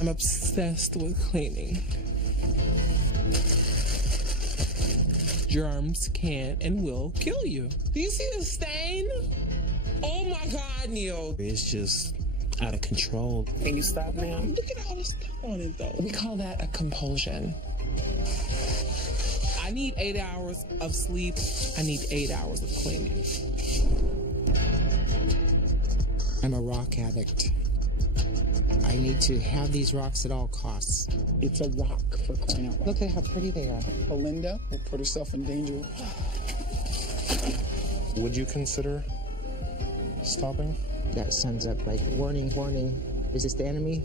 I'm obsessed with cleaning. Germs can and will kill you. Do you see the stain? Oh my God, Neil. It's just out of control. Can you stop now? Look at all the stuff on it though. We call that a compulsion. I need 8 hours of sleep. I need 8 hours of cleaning. I'm a rock addict. I need to have these rocks at all costs. It's a rock, for crying out loud. Look at how pretty they are. Belinda will put herself in danger. Would you consider stopping? That sends up like, warning, warning. Is this the enemy?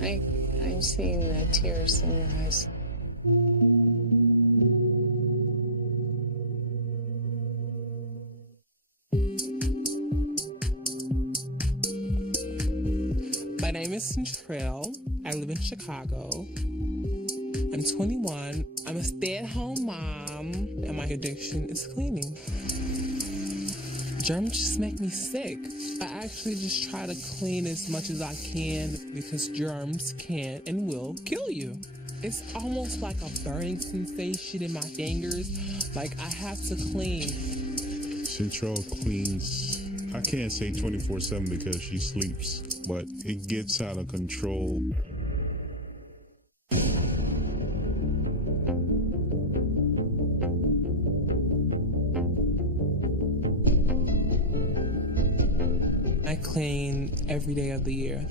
I'm seeing the tears in your eyes. My name is Centrell. I live in Chicago. I'm 21. I'm a stay-at-home mom, and my addiction is cleaning. Germs just make me sick. I actually just try to clean as much as I can because germs can and will kill you. It's almost like a burning sensation in my fingers, like I have to clean. Central cleans, I can't say 24/7 because she sleeps, but it gets out of control. I clean every day of the year.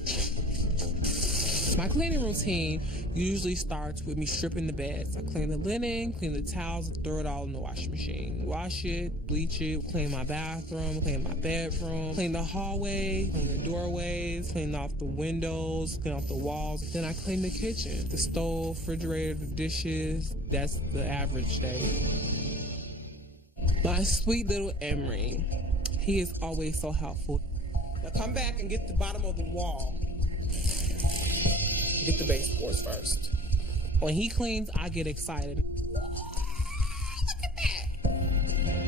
My cleaning routine usually starts with me stripping the beds. I clean the linen, clean the towels, throw it all in the washing machine. Wash it, bleach it, clean my bathroom, clean my bedroom, clean the hallway, clean the doorways, clean off the windows, clean off the walls. Then I clean the kitchen, the stove, refrigerator, the dishes. That's the average day. My sweet little Emery, he is always so helpful. Now come back and get the bottom of the wall. Get the baseboards first. When he cleans, I get excited. Look at that.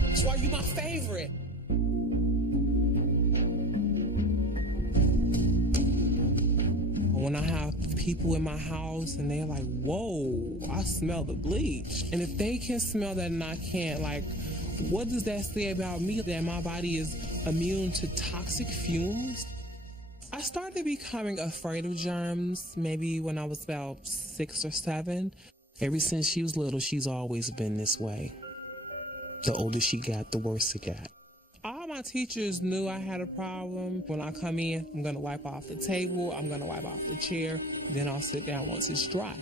That's why you're my favorite. When I have people in my house and they're like, whoa, I smell the bleach. And if they can smell that and I can't, like, what does that say about me? That my body is immune to toxic fumes? I started becoming afraid of germs maybe when I was about 6 or 7. Ever since she was little, she's always been this way. The older she got, the worse it got. All my teachers knew I had a problem. When I come in, I'm gonna wipe off the table, I'm gonna wipe off the chair, then I'll sit down once it's dry.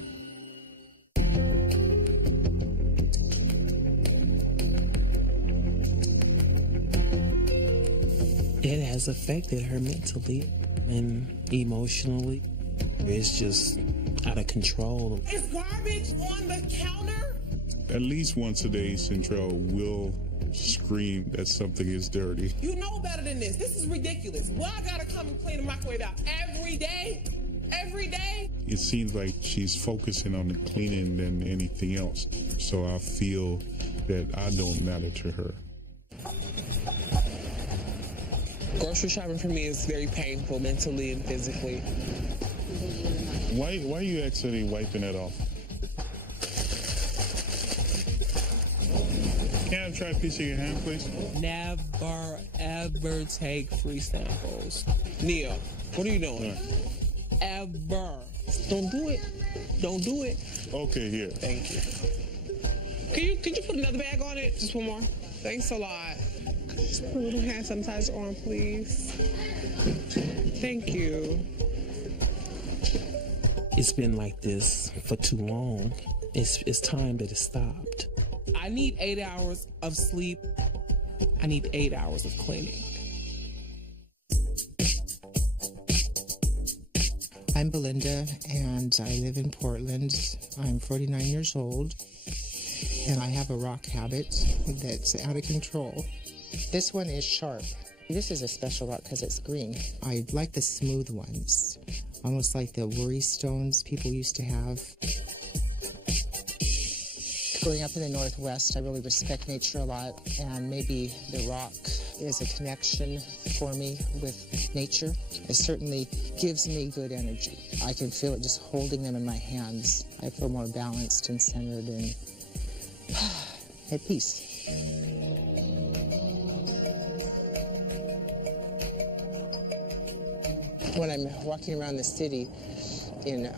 It has affected her mentally and emotionally. It's just out of control. Is garbage on the counter? At least once a day, Central will scream that something is dirty. You know better than this. This is ridiculous. Well, I gotta come and clean the microwave out every day? Every day? It seems like she's focusing on the cleaning than anything else. So I feel that I don't matter to her. Grocery shopping for me is very painful mentally and physically. Why are you actually wiping it off? Can I try a piece of your hand, please? Never, ever take free samples. Neil, what are you doing? Right. Ever. Don't do it. Don't do it. Okay, here. Thank you. Could you put another bag on it? Just one more. Thanks a lot. Just put a little hand sanitizer on, please. Thank you. It's been like this for too long. It's time that it stopped. I need 8 hours of sleep. I need 8 hours of cleaning. I'm Belinda, and I live in Portland. I'm 49 years old, and I have a rock habit that's out of control. This one is sharp. This is a special rock because it's green. I like the smooth ones, almost like the worry stones people used to have. Growing up in the Northwest, I really respect nature a lot, and maybe the rock is a connection for me with nature. It certainly gives me good energy. I can feel it just holding them in my hands. I feel more balanced and centered and at peace. When I'm walking around the city in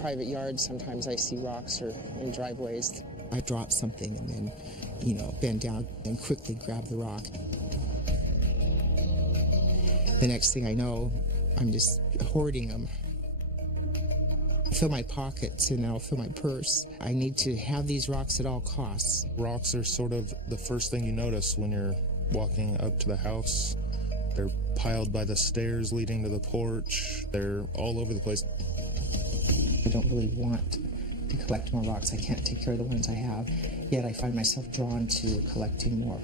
private yards, sometimes I see rocks or in driveways. I drop something and then, bend down and quickly grab the rock. The next thing I know, I'm just hoarding them. I'll fill my pockets and I'll fill my purse. I need to have these rocks at all costs. Rocks are sort of the first thing you notice when you're walking up to the house. They're piled by the stairs leading to the porch. They're all over the place. I don't really want to collect more rocks. I can't take care of the ones I have, yet I find myself drawn to collecting more.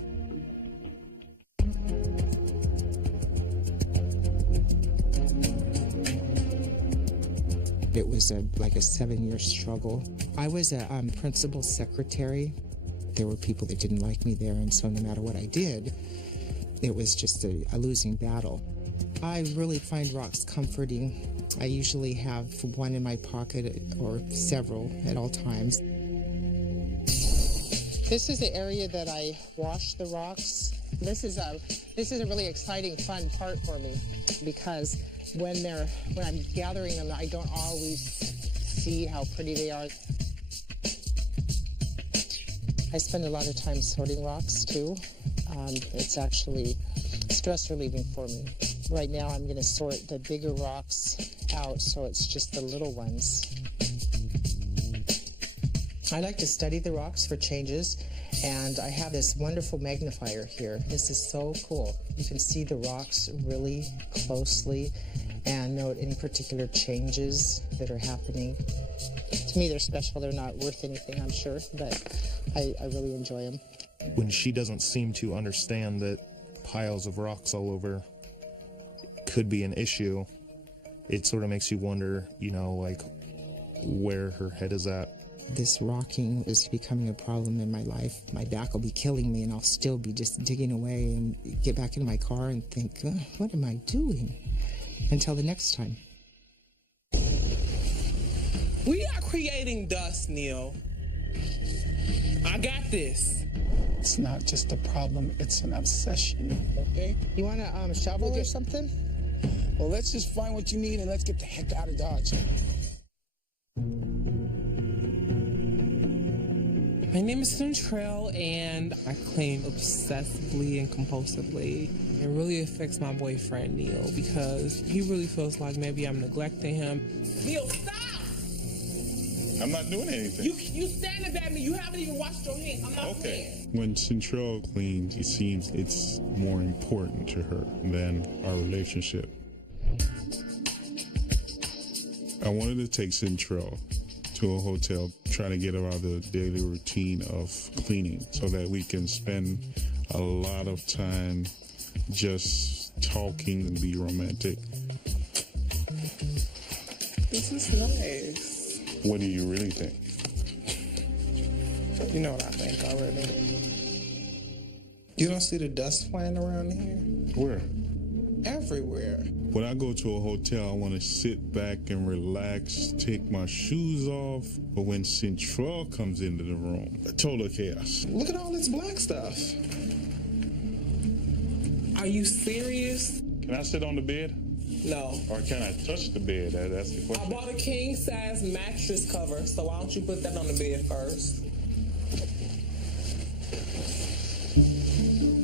It was like a 7-year struggle. I was a principal secretary. There were people that didn't like me there, and so no matter what I did, it was just a losing battle. I really find rocks comforting. I usually have one in my pocket or several at all times. This is the area that I wash the rocks. This is a really exciting, fun part for me because when I'm gathering them, I don't always see how pretty they are. I spend a lot of time sorting rocks too. It's actually stress relieving for me. Right now I'm going to sort the bigger rocks out so it's just the little ones. I like to study the rocks for changes, and I have this wonderful magnifier here. This is so cool. You can see the rocks really closely and note any particular changes that are happening. To me, they're special. They're not worth anything, I'm sure, but I really enjoy them. When she doesn't seem to understand that piles of rocks all over could be an issue, it sort of makes you wonder, like where her head is at. This rocking is becoming a problem in my life. My back will be killing me and I'll still be just digging away and get back in my car and think, what am I doing? Until the next time. We are creating dust, Neil. I got this. It's not just a problem, it's an obsession, okay? You want a shovel or something? Well, let's just find what you need and let's get the heck out of Dodge. My name is Centrell, and I clean obsessively and compulsively. It really affects my boyfriend, Neil, because he really feels like maybe I'm neglecting him. Neil, stop! I'm not doing anything. You standing at me. You haven't even washed your hands. I'm not Okay. When Centrell cleans, it seems it's more important to her than our relationship. I wanted to take Centrell to a hotel, trying to get her out of the daily routine of cleaning so that we can spend a lot of time just talking and be romantic. This is nice. What do you really think? You know what I think already. You don't see the dust flying around here? Where? Everywhere. When I go to a hotel, I want to sit back and relax, take my shoes off. But when Centrell comes into the room, total chaos. Look at all this black stuff. Are you serious? Can I sit on the bed? No. Or can I touch the bed? That's the I question. bought a king size mattress cover, so why don't you put that on the bed first?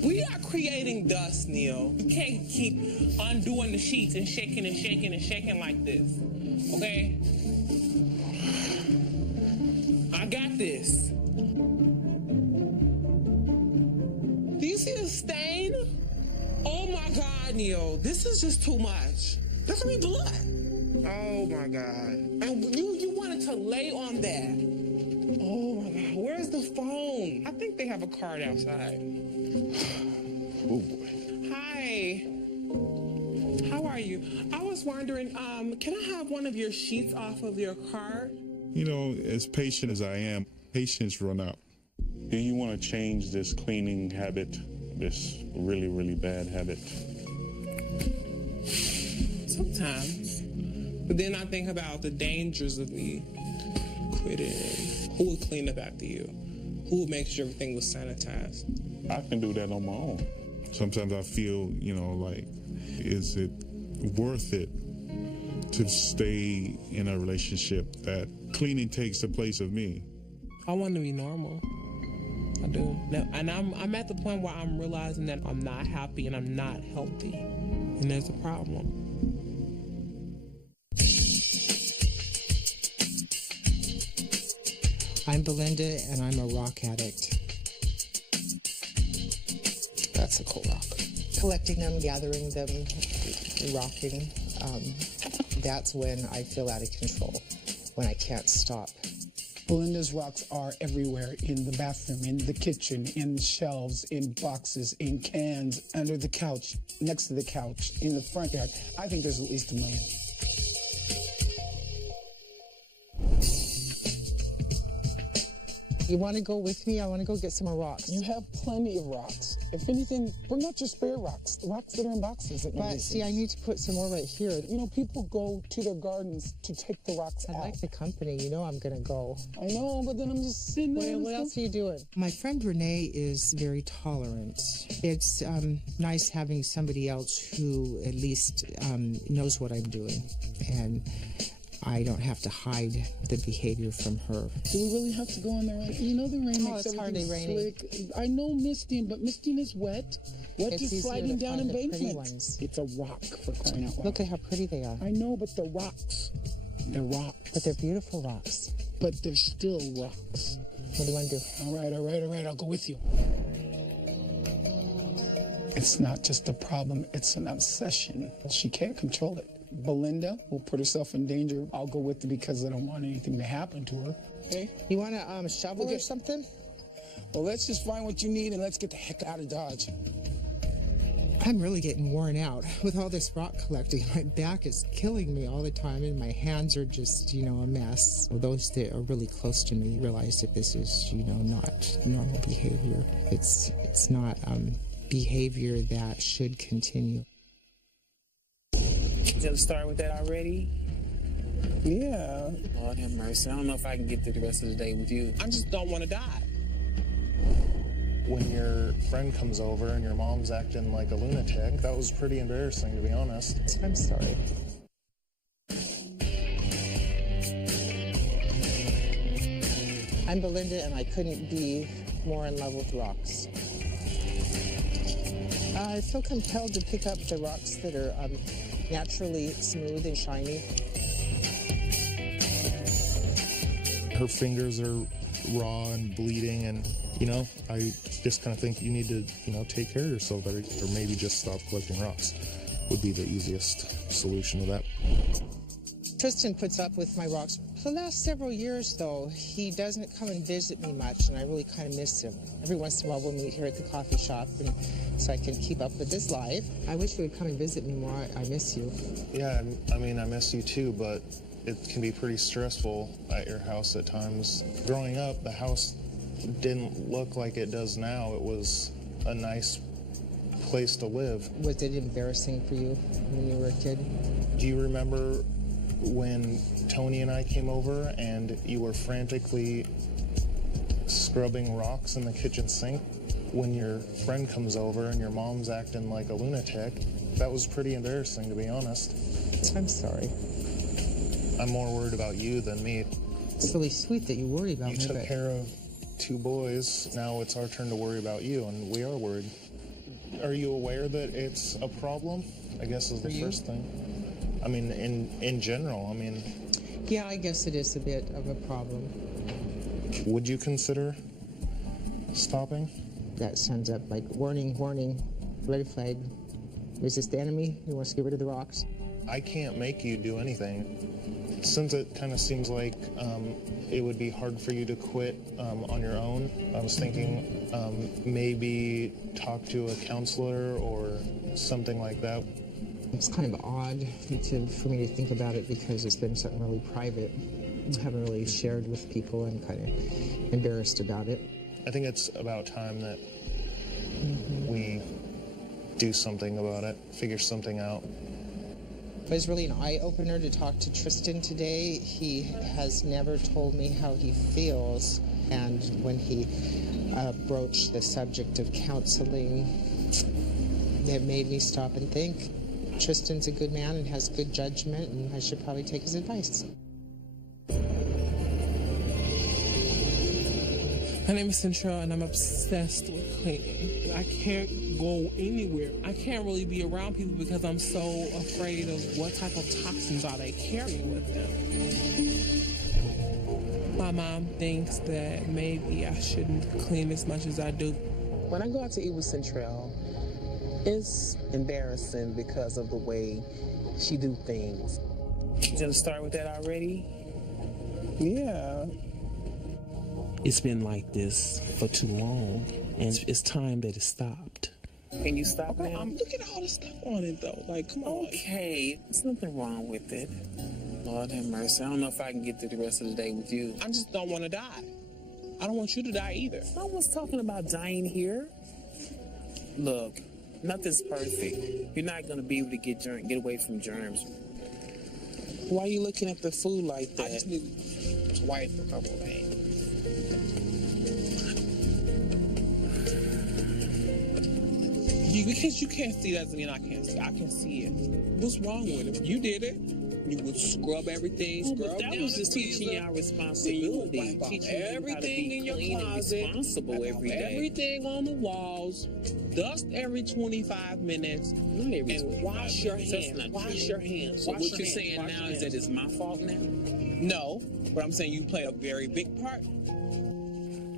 We are creating dust, Neil. You can't keep undoing the sheets and shaking and shaking and shaking like this. Okay? I got this. Do you see the stain? Oh my God, Neil. This is just too much. Look at me blood. Oh my God. And you wanted to lay on that. Oh my God. Where's the phone? I think they have a card outside. Oh boy. Hi. How are you? I was wondering, can I have one of your sheets off of your card? You know, as patient as I am, patience run out. Do you want to change this cleaning habit, this really, really bad habit? Sometimes. But then I think about the dangers of me quitting. Who would clean up after you? Who would make sure everything was sanitized? I can do that on my own. Sometimes I feel, like, is it worth it to stay in a relationship that cleaning takes the place of me? I want to be normal. I do. Now, and I'm at the point where I'm realizing that I'm not happy and I'm not healthy. And there's a problem. I'm Belinda, and I'm a rock addict. That's a cool rock. Collecting them, gathering them, rocking. That's when I feel out of control, when I can't stop. Belinda's rocks are everywhere, in the bathroom, in the kitchen, in shelves, in boxes, in cans, under the couch, next to the couch, in the front yard. I think there's at least 1 million. You want to go with me? I want to go get some more rocks. You have plenty of rocks. If anything, bring out your spare rocks, the rocks that are in boxes. But see, I need to put some more right here. People go to their gardens to take the rocks out. I like the company. I'm going to go. I know, but then I'm just sitting there. What else are you doing? My friend Renee is very tolerant. It's nice having somebody else who at least knows what I'm doing. And I don't have to hide the behavior from her. Do we really have to go in there? The rain makes everything slick. I know misting, but misting is wet. Wet is sliding down embankments. It's a rock, for crying out loud. Look at how pretty they are. I know, but they're rocks. They're rocks. But they're beautiful rocks. But they're still rocks. What do you want to do? All right. I'll go with you. It's not just a problem. It's an obsession. She can't control it. Belinda will put herself in danger. I'll go with her because I don't want anything to happen to her. Okay? You want a shovel or something? Well, let's just find what you need and let's get the heck out of Dodge. I'm really getting worn out with all this rock collecting. My back is killing me all the time, and my hands are just, a mess. Those that are really close to me realize that this is, not normal behavior. It's not behavior that should continue. You gonna start with that already? Yeah. Lord have mercy. I don't know if I can get through the rest of the day with you. I just don't want to die. When your friend comes over and your mom's acting like a lunatic, that was pretty embarrassing, to be honest. I'm sorry. I'm Belinda, and I couldn't be more in love with rocks. I feel compelled to pick up the rocks that are naturally smooth and shiny. Her fingers are raw and bleeding, and I just kind of think you need to take care of yourself better, or maybe just stop collecting rocks would be the easiest solution to that. Tristan puts up with my rocks. For the last several years, though, he doesn't come and visit me much, and I really kind of miss him. Every once in a while, we'll meet here at the coffee shop, and so I can keep up with his life. I wish you would come and visit me more. I miss you. Yeah, I miss you too, but it can be pretty stressful at your house at times. Growing up, the house didn't look like it does now. It was a nice place to live. Was it embarrassing for you when you were a kid? Do you remember when Tony and I came over and you were frantically scrubbing rocks in the kitchen sink? When your friend comes over and your mom's acting like a lunatic, that was pretty embarrassing, to be honest. I'm sorry. I'm more worried about you than me. It's really sweet that you worry about me. You took care of 2 boys. Now it's our turn to worry about you, and we are worried. Are you aware that it's a problem? I guess is the first thing. I mean, in general, Yeah, I guess it is a bit of a problem. Would you consider stopping? That sounds up like warning, red flag. Is this the enemy? You want us to get rid of the rocks? I can't make you do anything. Since it kind of seems like it would be hard for you to quit on your own, I was thinking maybe talk to a counselor or something like that. It's kind of odd for me to think about it because it's been something really private. I haven't really shared with people and kind of embarrassed about it. I think it's about time that we do something about it, figure something out. It was really an eye-opener to talk to Tristan today. He has never told me how he feels. And when he broached the subject of counseling, it made me stop and think. Tristan's a good man and has good judgment, and I should probably take his advice. My name is Central, and I'm obsessed with cleaning. I can't go anywhere. I can't really be around people because I'm so afraid of what type of toxins are they carrying with them. My mom thinks that maybe I shouldn't clean as much as I do. When I go out to eat with Central, it's embarrassing because of the way she do things. You gonna start with that already? Yeah. It's been like this for too long, and it's time that it stopped. Can you stop now? Look at all the stuff on it, though. Like, come on. Okay, there's nothing wrong with it. Lord have mercy. I don't know if I can get through the rest of the day with you. I just don't want to die. I don't want you to die either. No one's talking about dying here. Look, nothing's perfect. You're not going to be able to get away from germs. Why are you looking at the food like that? I just need to wipe a couple of things. Because you can't see doesn't mean I can't see. I can see it. What's wrong with it? You did it. You would scrub everything. But that was just teaching y'all responsibility. Teaching everything in your closet. Responsible every day. Everything on the walls. Dust every 25 minutes. Not every and wash your hands. Wash your hands. So what you're saying now is that it's my fault now? No, but I'm saying you play a very big part.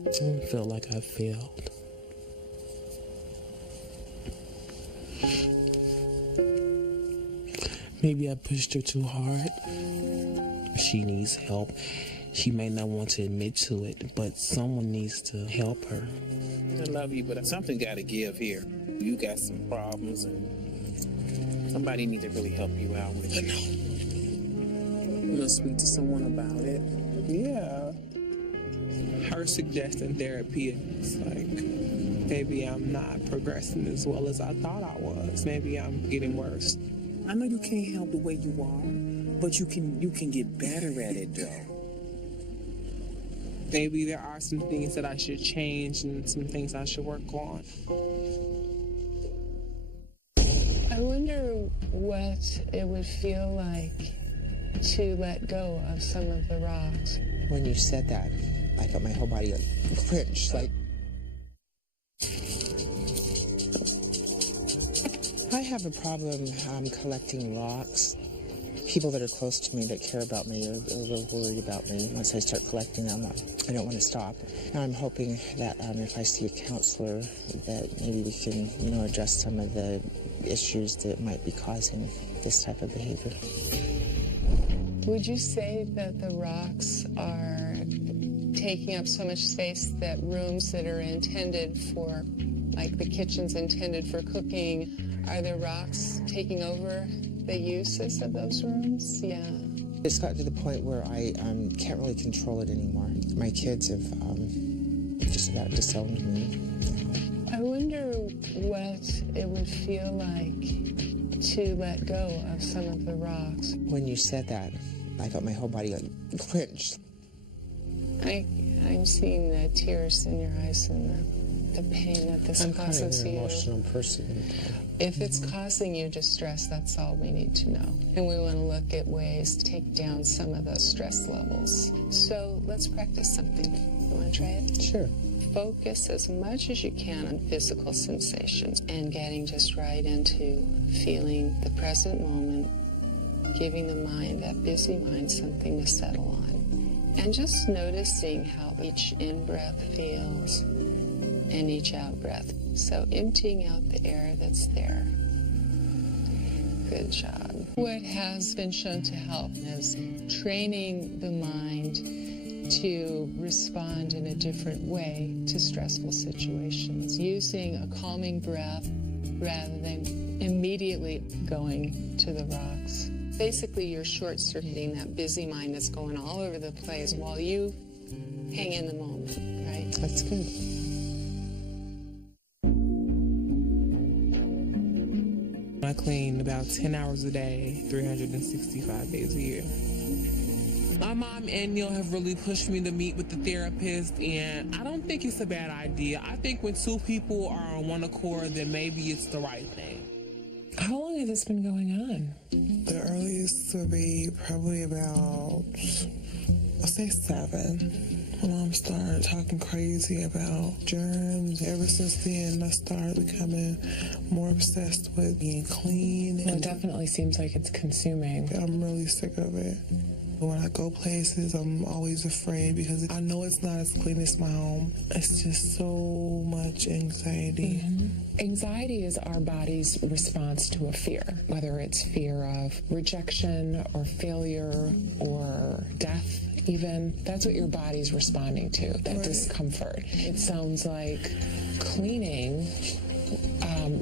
I feel like I failed. Maybe I pushed her too hard. She needs help. She may not want to admit to it, but someone needs to help her. I love you, but something got to give here. You got some problems, and somebody needs to really help you out with it. You want to speak to someone about it? Yeah. Her suggesting therapy is like, maybe I'm not progressing as well as I thought I was. Maybe I'm getting worse. I know you can't help the way you are, but you can get better at it, though. Maybe there are some things that I should change and some things I should work on. I wonder what it would feel like to let go of some of the rocks. When you said that, I felt my whole body clench, like. I have a problem collecting rocks. People that are close to me that care about me are a little worried about me. Once I start collecting them, I don't want to stop. And I'm hoping that if I see a counselor, that maybe we can, address some of the issues that might be causing this type of behavior. Would you say that the rocks are taking up so much space that rooms that are intended for, like the kitchen's intended for cooking, are the rocks taking over the uses of those rooms? Yeah. It's gotten to the point where I can't really control it anymore. My kids have just about disowned me. I wonder what it would feel like to let go of some of the rocks. When you said that, I felt my whole body clench. I'm seeing the tears in your eyes and the pain that this causes you. I'm kind of an emotional person. If it's causing you distress, that's all we need to know. And we want to look at ways to take down some of those stress levels. So let's practice something. You want to try it? Sure. Focus as much as you can on physical sensations and getting just right into feeling the present moment, giving the mind, that busy mind, something to settle on. And just noticing how each in-breath feels and each out-breath. So emptying out the air that's there. Good job. What has been shown to help is training the mind to respond in a different way to stressful situations, using a calming breath rather than immediately going to the rocks. Basically, you're short-circuiting that busy mind that's going all over the place while you hang in the moment, right? That's good. I clean about 10 hours a day, 365 days a year. My mom and Neil have really pushed me to meet with the therapist, and I don't think it's a bad idea. I think when two people are on one accord, then maybe it's the right thing. How long has this been going on? The earliest would be probably about, I'll say 7. My mom started talking crazy about germs. Ever since then, I started becoming more obsessed with being clean. Well, it definitely seems like it's consuming. I'm really sick of it. When I go places, I'm always afraid because I know it's not as clean as my home. It's just so much anxiety. Anxiety is our body's response to a fear, whether it's fear of rejection or failure or death even. That's what your body's responding to, that discomfort. It sounds like cleaning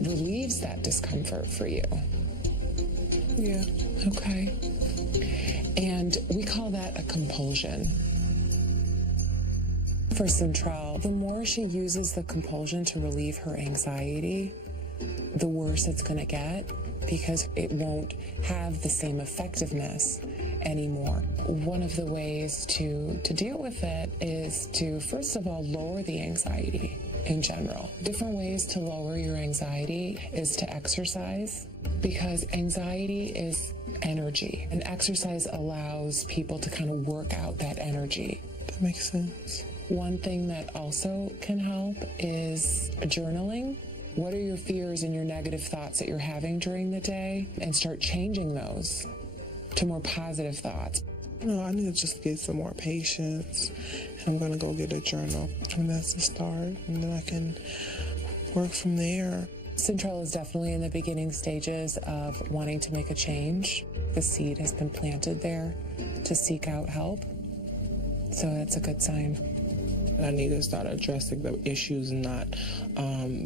relieves that discomfort for you. Yeah. Okay. And we call that a compulsion. For Central, the more she uses the compulsion to relieve her anxiety, the worse it's going to get because it won't have the same effectiveness anymore. One of the ways to deal with it is to, first of all, lower the anxiety in general. Different ways to lower your anxiety is to exercise, because anxiety is energy, and exercise allows people to kind of work out that energy. That makes sense. One thing that also can help is journaling. What are your fears and your negative thoughts that you're having during the day? And start changing those to more positive thoughts. No, I need to just get some more patience. And I'm going to go get a journal. And that's the start. And then I can work from there. Central is definitely in the beginning stages of wanting to make a change. The seed has been planted there to seek out help. So that's a good sign. I need to start addressing the issues and not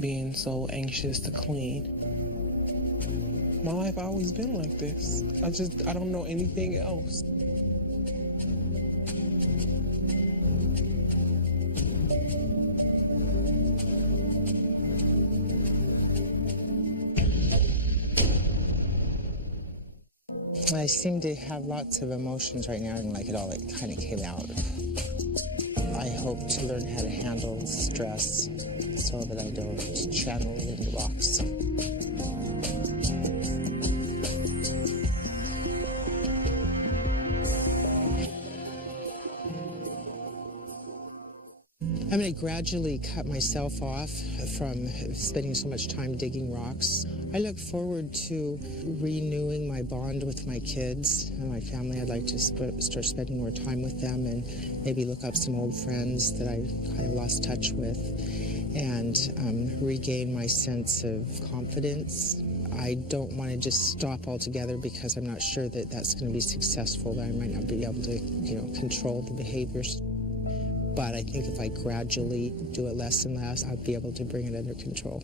being so anxious to clean. My life always been like this. I don't know anything else. I seem to have lots of emotions right now, and like it all kind of came out. I hope to learn how to handle stress so that I don't channel it into rocks. I'm going to gradually cut myself off from spending so much time digging rocks. I look forward to renewing my bond with my kids and my family. I'd like to start spending more time with them and maybe look up some old friends that I kind of lost touch with and regain my sense of confidence. I don't want to just stop altogether because I'm not sure that that's going to be successful, that I might not be able to, control the behaviors. But I think if I gradually do it less and less, I'll be able to bring it under control.